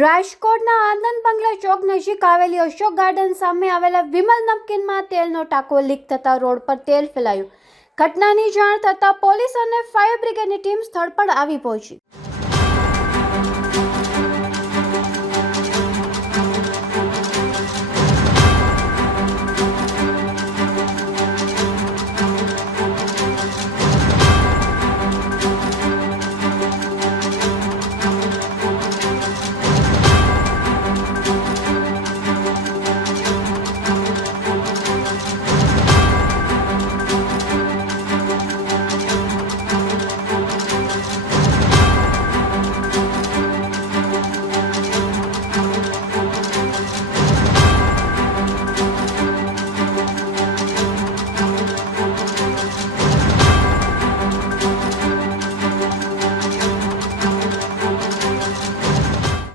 રાજકોટના આનંદ બંગલા ચોક નજીક આવેલી અશોક ગાર્ડન સામે આવેલા વિમલ નમકીનમાં તેલનો ટાંકો લીક થતાં રોડ પર તેલ ફેલાયું. ઘટનાની જાણ થતાં પોલીસ અને ફાયર બ્રિગેડની ટીમ સ્થળ પર આવી પહોંચી.